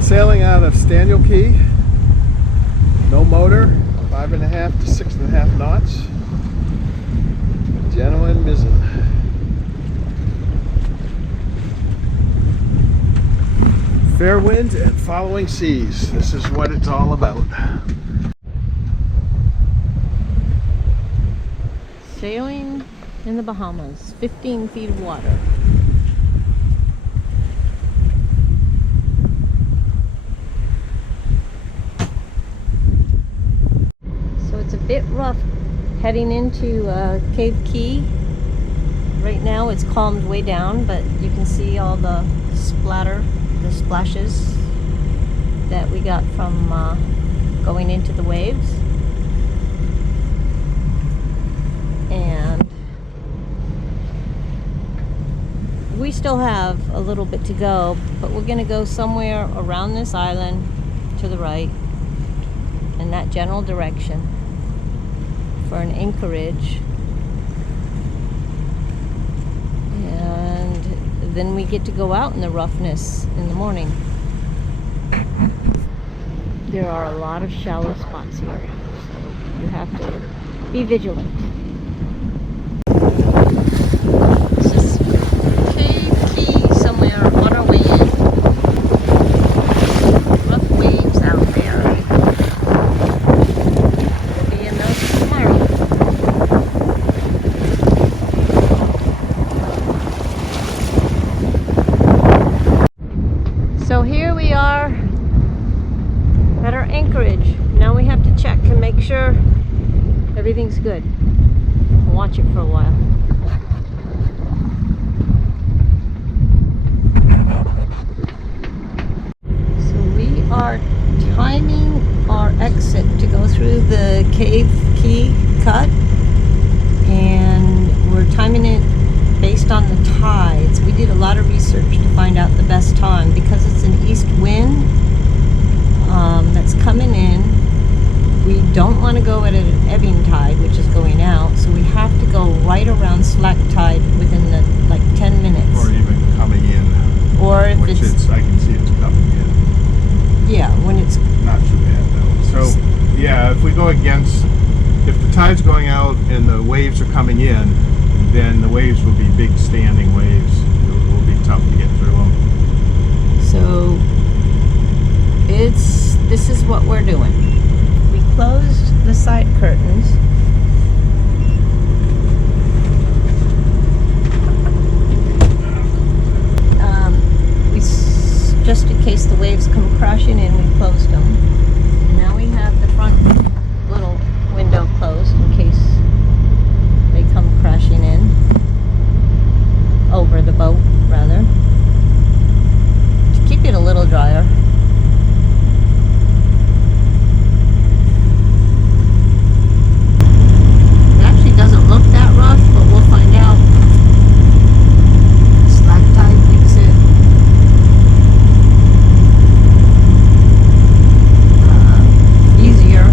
Sailing out of Staniel Key, no motor, 5.5 to 6.5 knots, genuine mizzen. Fair winds and following seas, this is what it's all about. Sailing in the Bahamas, 15 feet of water. It's a bit rough heading into Cave Cay. Right now it's calmed way down, but you can see all the splashes that we got from going into the waves. And we still have a little bit to go, but we're gonna go somewhere around this island to the right in that general direction for an anchorage, and then we get to go out in the roughness in the morning. There are a lot of shallow spots here, so you have to be vigilant. This is Cave Cay, somewhere on our way in. Rough waves out there. So here we are at our anchorage. Now we have to check and make sure everything's good. Watch it for a while. So we are timing our exit to go through the Cave Cay cut, and we're timing it based on the tides. We did a lot of research to find out the best time because it's an east wind that's coming in. We don't want to go at an ebbing tide, which is going out, so we have to go right around slack tide within the like 10 minutes. Or even coming in. Or if which it's I can see it's coming in. Yeah, when it's not too bad though. So yeah, if we go against, if the tide's going out and the waves are coming in, then the waves will be big standing waves. It will be tough to get through them. So this is what we're doing. We closed the side curtains. Just in case the waves come crashing in, we closed them. And now we have the front little window closed in case they come crashing in. Over the boat, rather. To keep it a little drier. It actually doesn't look that rough, but we'll find out. Slack tide makes it easier.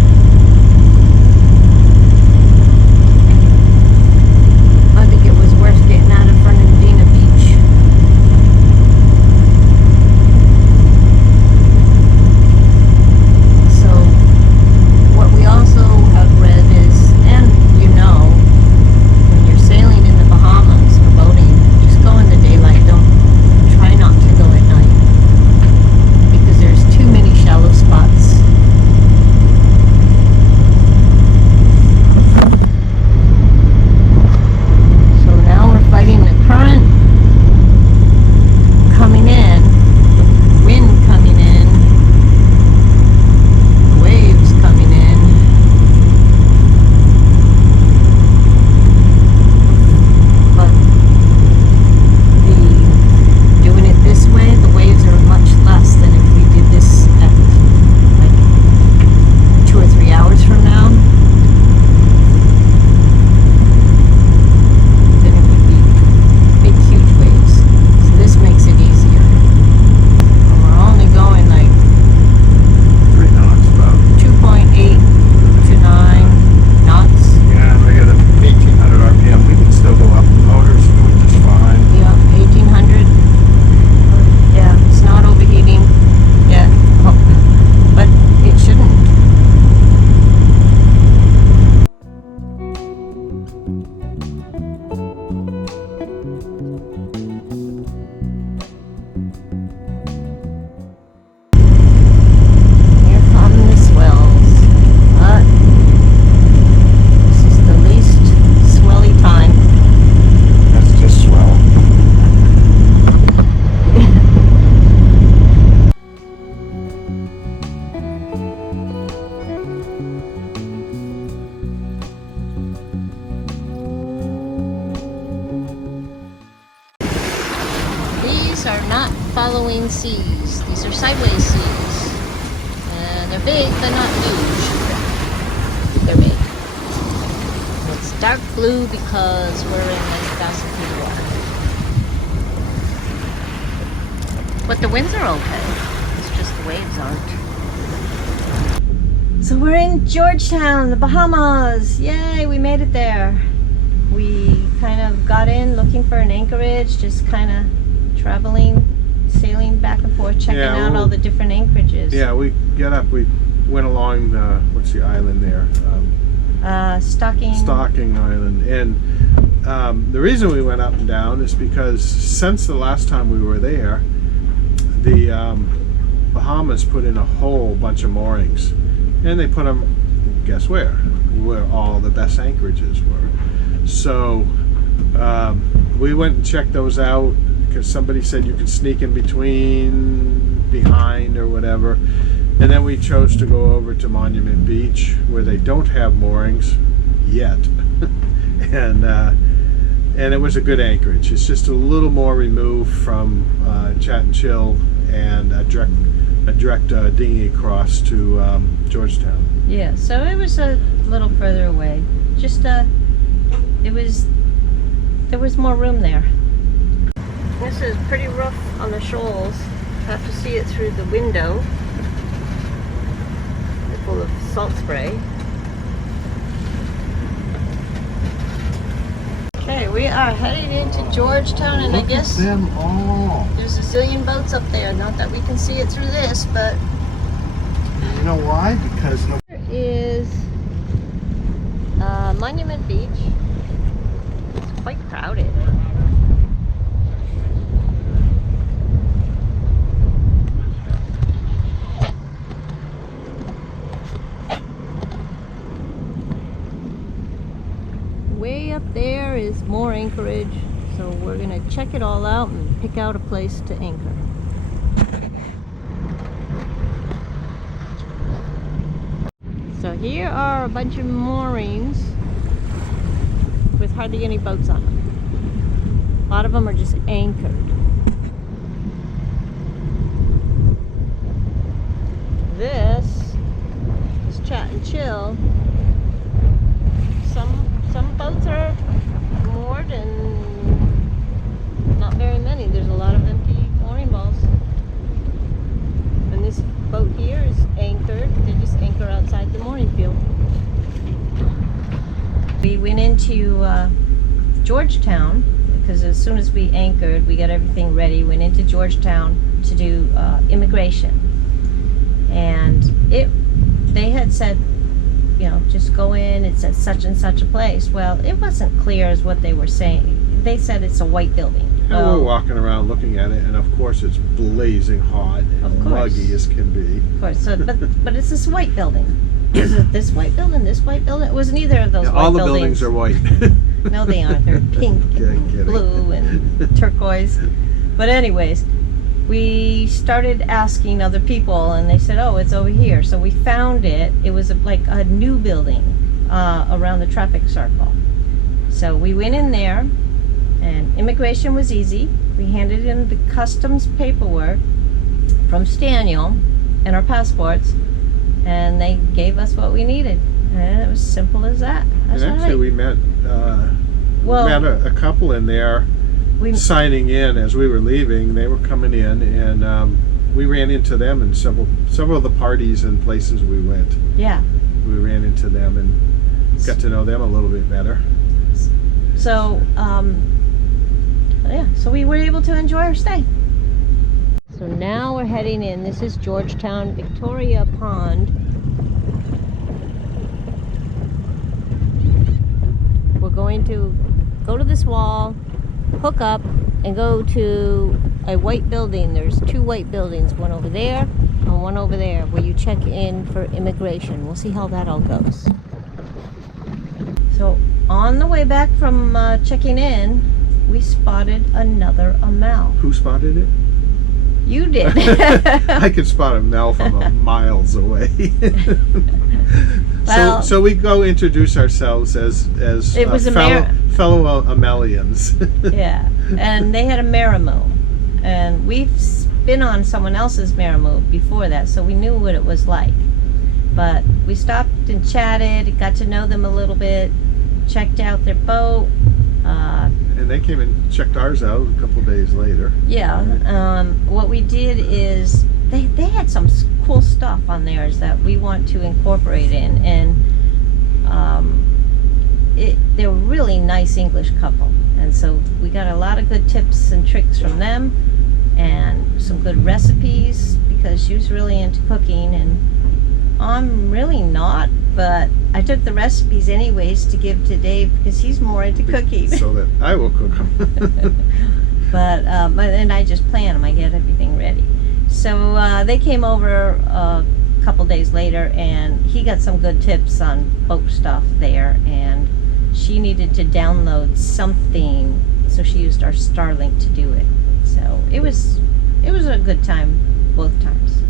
I think it was worth getting out of Fernandina Beach. rolling seas. These are sideways seas. And they're big, but not huge. They're big. It's dark blue because we're in Lake Bassett water. But the winds are okay. It's just the waves aren't. So we're in Georgetown, the Bahamas. Yay, we made it there. We kind of got in looking for an anchorage, just kind of traveling, sailing back and forth, checking out all the different anchorages. Yeah, we went along the, what's the island there? Stocking Island. And the reason we went up and down is because since the last time we were there, the Bahamas put in a whole bunch of moorings. And they put them, guess where? Where all the best anchorages were. So we went and checked those out because somebody said you could sneak in behind or whatever. And then we chose to go over to Monument Beach where they don't have moorings yet. and it was a good anchorage. It's just a little more removed from Chat and Chill and a direct dinghy across to Georgetown. Yeah, so it was a little further away. Just there was more room there. This is pretty rough on the shoals. Have to see it through the window. They're full of salt spray. Okay, we are heading into Georgetown, and I guess them all. there's a zillion boats up there. Not that we can see it through this, but You know why? Because here is Monument Beach. It's quite crowded. Way up there is more anchorage, so we're gonna check it all out and pick out a place to anchor. So here are a bunch of moorings with hardly any boats on them. A lot of them are just anchored. This is Chat and Chill. Some boats are moored and not very many. There's a lot of empty mooring balls. And this boat here is anchored. They just anchor outside the mooring field. We went into Georgetown because as soon as we anchored, we got everything ready. Went into Georgetown to do immigration. And they had said, you know, just go in, it's at such and such a place. Well, it wasn't clear as what they were saying. They said it's a white building. and we're walking around looking at it, and of course it's blazing hot and muggy as can be. Of course, so, but it's this white building. Is it this white building, this white building? It was neither of those white all the buildings. buildings are white. No, they aren't. They're pink and blue and turquoise. But anyways, we started asking other people, and they said, oh, it's over here. So we found it. It was like a new building around the traffic circle. So we went in there, and immigration was easy. We handed in the customs paperwork from Staniel and our passports, and they gave us what we needed. And it was simple as that. And actually, we met a couple in there signing in as we were leaving. They were coming in, and we ran into them in several of the parties and places we went. Yeah. We ran into them and got to know them a little bit better. So, yeah, so we were able to enjoy our stay. So now we're heading in. This is Georgetown, Victoria Pond. We're going to go to this wall, hook up, and go to a white building. There's two white buildings, one over there and one over there, where you check in for immigration. We'll see how that all goes. So on the way back from checking in, we spotted another Amel. Who spotted it? You did. I could spot a Mel from miles away. Well, so we go introduce ourselves as it was fellow Amelians. Yeah, and they had a Maramoo, and we've been on someone else's Maramove before that, so we knew what it was like. But we stopped and chatted, got to know them a little bit, checked out their boat. And they came and checked ours out a couple days later. Yeah. What we did is they had some cool stuff on theirs that we want to incorporate in, and they're a really nice English couple, and so we got a lot of good tips and tricks from them, and some good recipes, because she was really into cooking and I'm really not, but I took the recipes anyways to give to Dave because he's more into cooking. So that I will cook them. But and I just plan them. I get everything ready. So they came over a couple days later, and he got some good tips on boat stuff there, and she needed to download something, so she used our Starlink to do it. So it was a good time both times.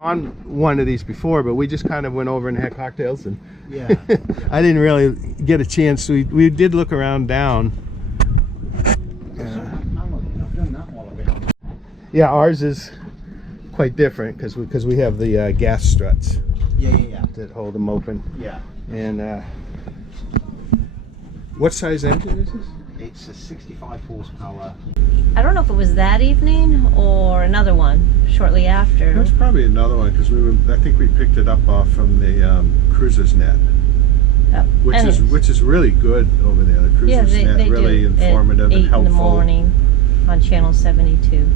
On one of these before, but we just kind of went over and had cocktails, and Yeah. I didn't really get a chance. We did look around down. I've done that while I've been on. Yeah, ours is quite different because we have the gas struts Yeah. that hold them open. Yeah. And what size engine is this? It's a 65 horsepower. I don't know if it was that evening or another one shortly It after. was probably another one because I think we picked it up off from the cruiser's net, Oh, which is really good over there. The cruiser's yeah, net they really do informative at 8 and helpful. in the morning on channel 72.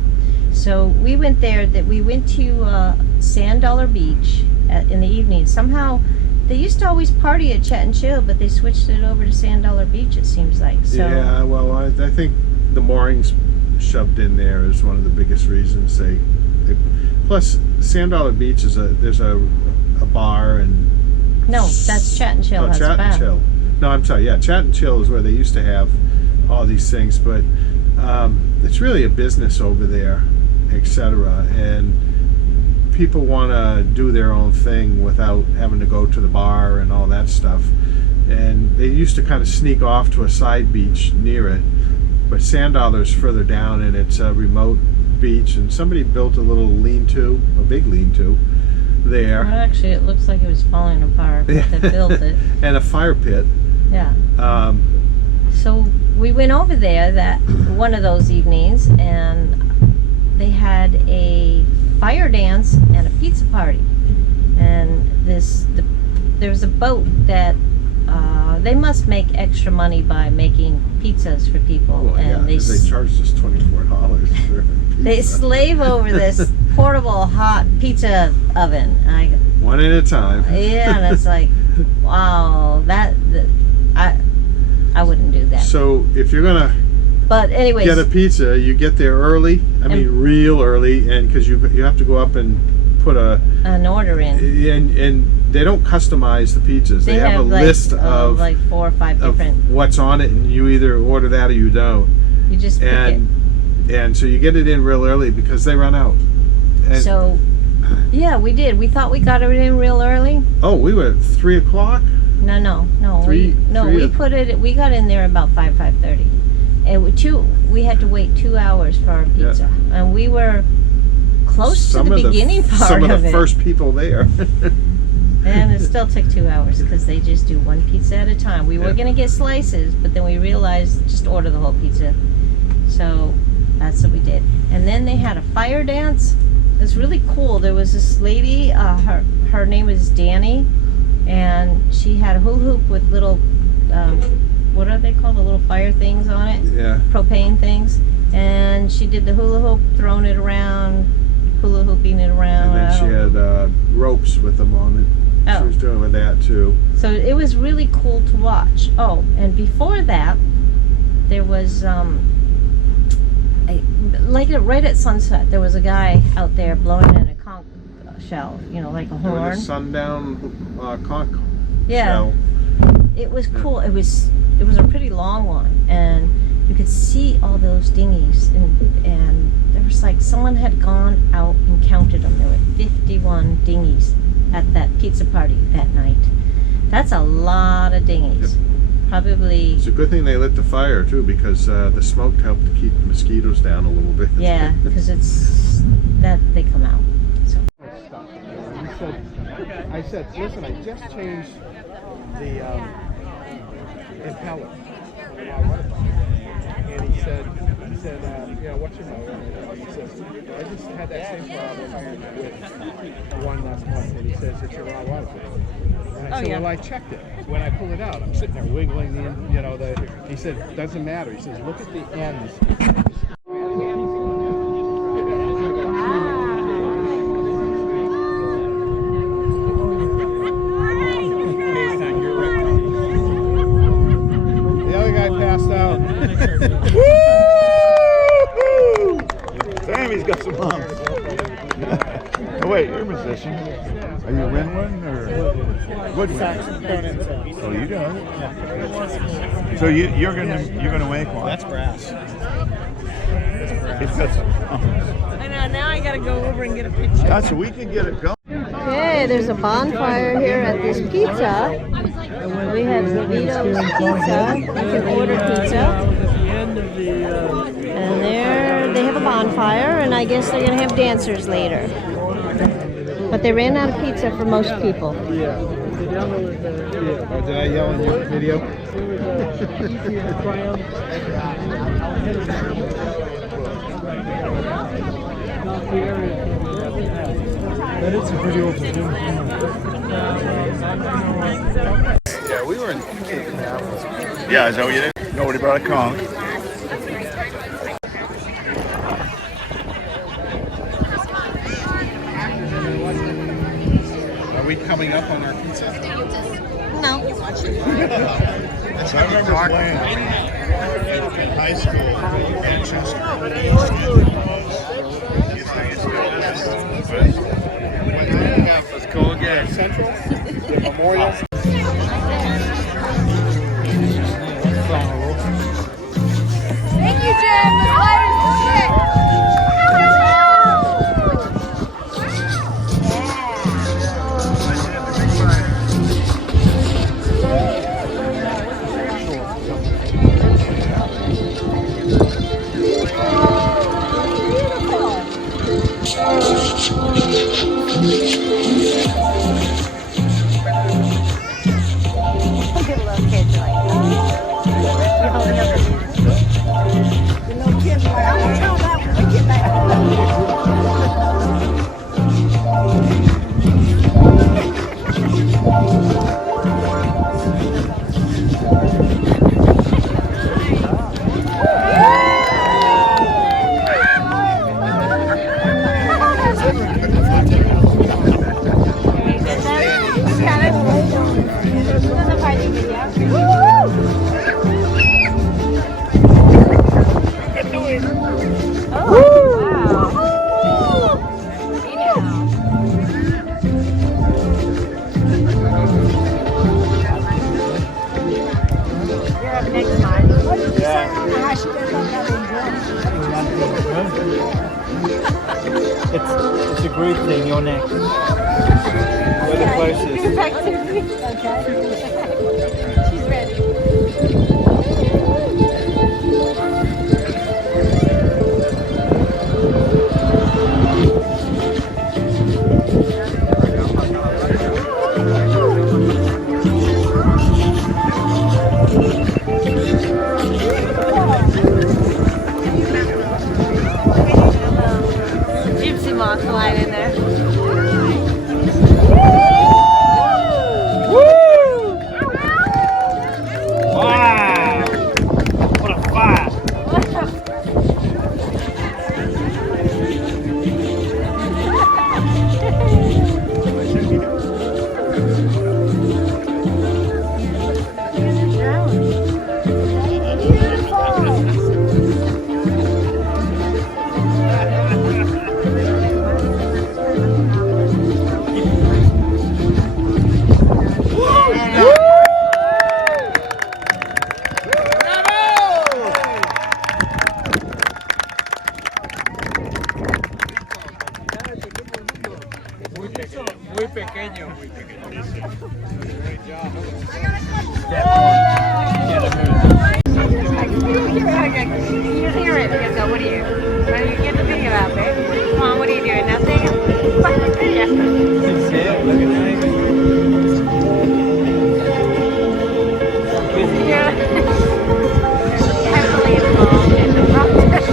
So we went there. We went to Sand Dollar Beach in the evening. Somehow they used to always party at Chat and Chill, but they switched it over to Sand Dollar Beach, it seems like. So Yeah, well, I think the moorings shoved in there is one of the biggest reasons they plus Sand Dollar Beach is there's a bar and no, that's Chat and Chill. oh, has Chat a and bar. Chill. No, I'm sorry. Yeah, Chat and Chill is where they used to have all these things, but it's really a business over there, etc. And people want to do their own thing without having to go to the bar and all that stuff. And they used to kind of sneak off to a side beach near it, but Sand Dollar's further down, and it's a remote beach. And somebody built a little lean-to, a big lean-to, there. Well, actually, it looks like it was falling apart, but they built it. And a fire pit. Yeah. So we went over there one of those evenings, and they had a fire dance and a pizza party. And there was a boat that they must make extra money by making pizzas for people. Oh, yeah, and because they charged us $24 for pizza. they slave over this portable hot pizza oven. One at a time. Yeah, and it's like, wow, I wouldn't do that. So if you're gonna But anyways, get a pizza, you get there early. I mean, real early, and because you have to go up and put an order in. and they don't customize the pizzas. They have a like, list of like 4 or 5 different. what's on it, and you either order that or you don't. You just pick it. And so you get it in real early because they run out. And, So, yeah, we did. We thought we got it in real early. oh, we were at 3 o'clock. No. Three We got in there about 5:30. And we had to wait 2 hours for our pizza, and we were close to the beginning part some of of the it. first people there. And it still took 2 hours because they just do one pizza at a time. We were Yeah. going to get slices, but then we realized just order the whole pizza. So that's what we did. And then they had a fire dance. It was really cool. There was this lady, her name was Danny, and she had a hula hoop with little, what are they called? The little fire things on it? Yeah. Propane things. And she did the hula hoop, throwing it around, hula hooping it around. And then she had ropes with them on it. Oh. She was doing with that too. So it was really cool to watch. Oh, and before that, there was right at sunset, there was a guy out there blowing in a conch shell, like a Doing horn. a sundown conch Yeah, shell. it was cool. It was a pretty long one, and you could see all those dinghies, and there was like someone had gone out and counted them. There were 51 dinghies at that pizza party that night. That's a lot of dinghies. Yep. Probably. It's a good thing they lit the fire too, because the smoke helped to keep the mosquitoes down a little bit. Yeah, because it's that they come out. So. I said, listen, I just changed the impeller. And he said, yeah, what's your motor? And he says, I just had that same problem with one last month. And he says, it's your raw water. And I said, well, I checked it. When I pull it out, I'm sitting there wiggling the, he said, doesn't matter. He says, look at the ends. The other guy passed out. Woo! Sammy's got some lumps. Oh wait, you're a musician. Are you a wind one or wood saxophone? Oh, you do it. Yeah. So you're gonna make one. That's brass. It's got some. I know. Now I gotta go over and get a picture. Yeah, so we can get it going. Okay, there's a bonfire here at this pizza. We have Vito's Pizza. You can order pizza. And there they have a bonfire, and I guess they're going to have dancers later. But they ran out of pizza for most people. Yeah. Oh, did I yell in your video? That is a pretty old thing. Yeah, we were in. Yeah, is that what you did? Nobody brought a conch. Are we coming up on our pizza? No. I remember playing in high school in Manchester. Let's go again. Central? The Memorial? Thank you, Jen. The lighters are sick. Look at little kids like, oh. You holding up the little kids like, oh, no, that wicked that. It's a group thing, you're next. We're the closest. Okay. She's ready. Gypsy moth flying in there. Wow! What a fire! Muy pequeño, muy pequeño. You hear it. You go, what are you? Well, you get the video out, babe. Come on, what are you doing? Nothing? Fucking video. You're heavily involved in the process.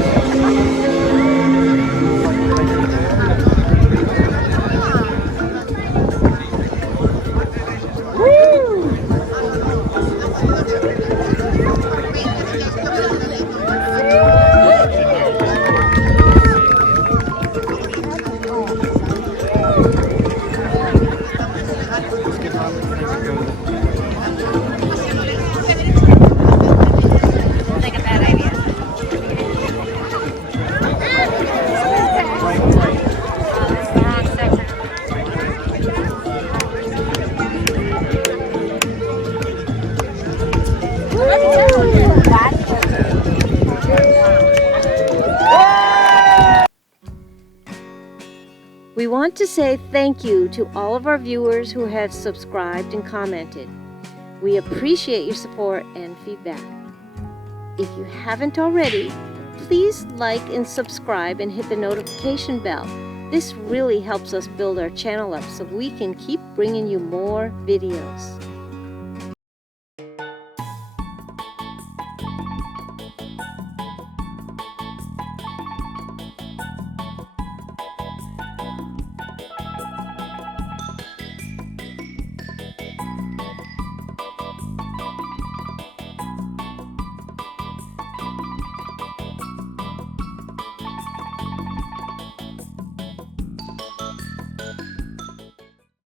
We want to say thank you to all of our viewers who have subscribed and commented. We appreciate your support and feedback. If you haven't already, please like and subscribe and hit the notification bell. This really helps us build our channel up so we can keep bringing you more videos.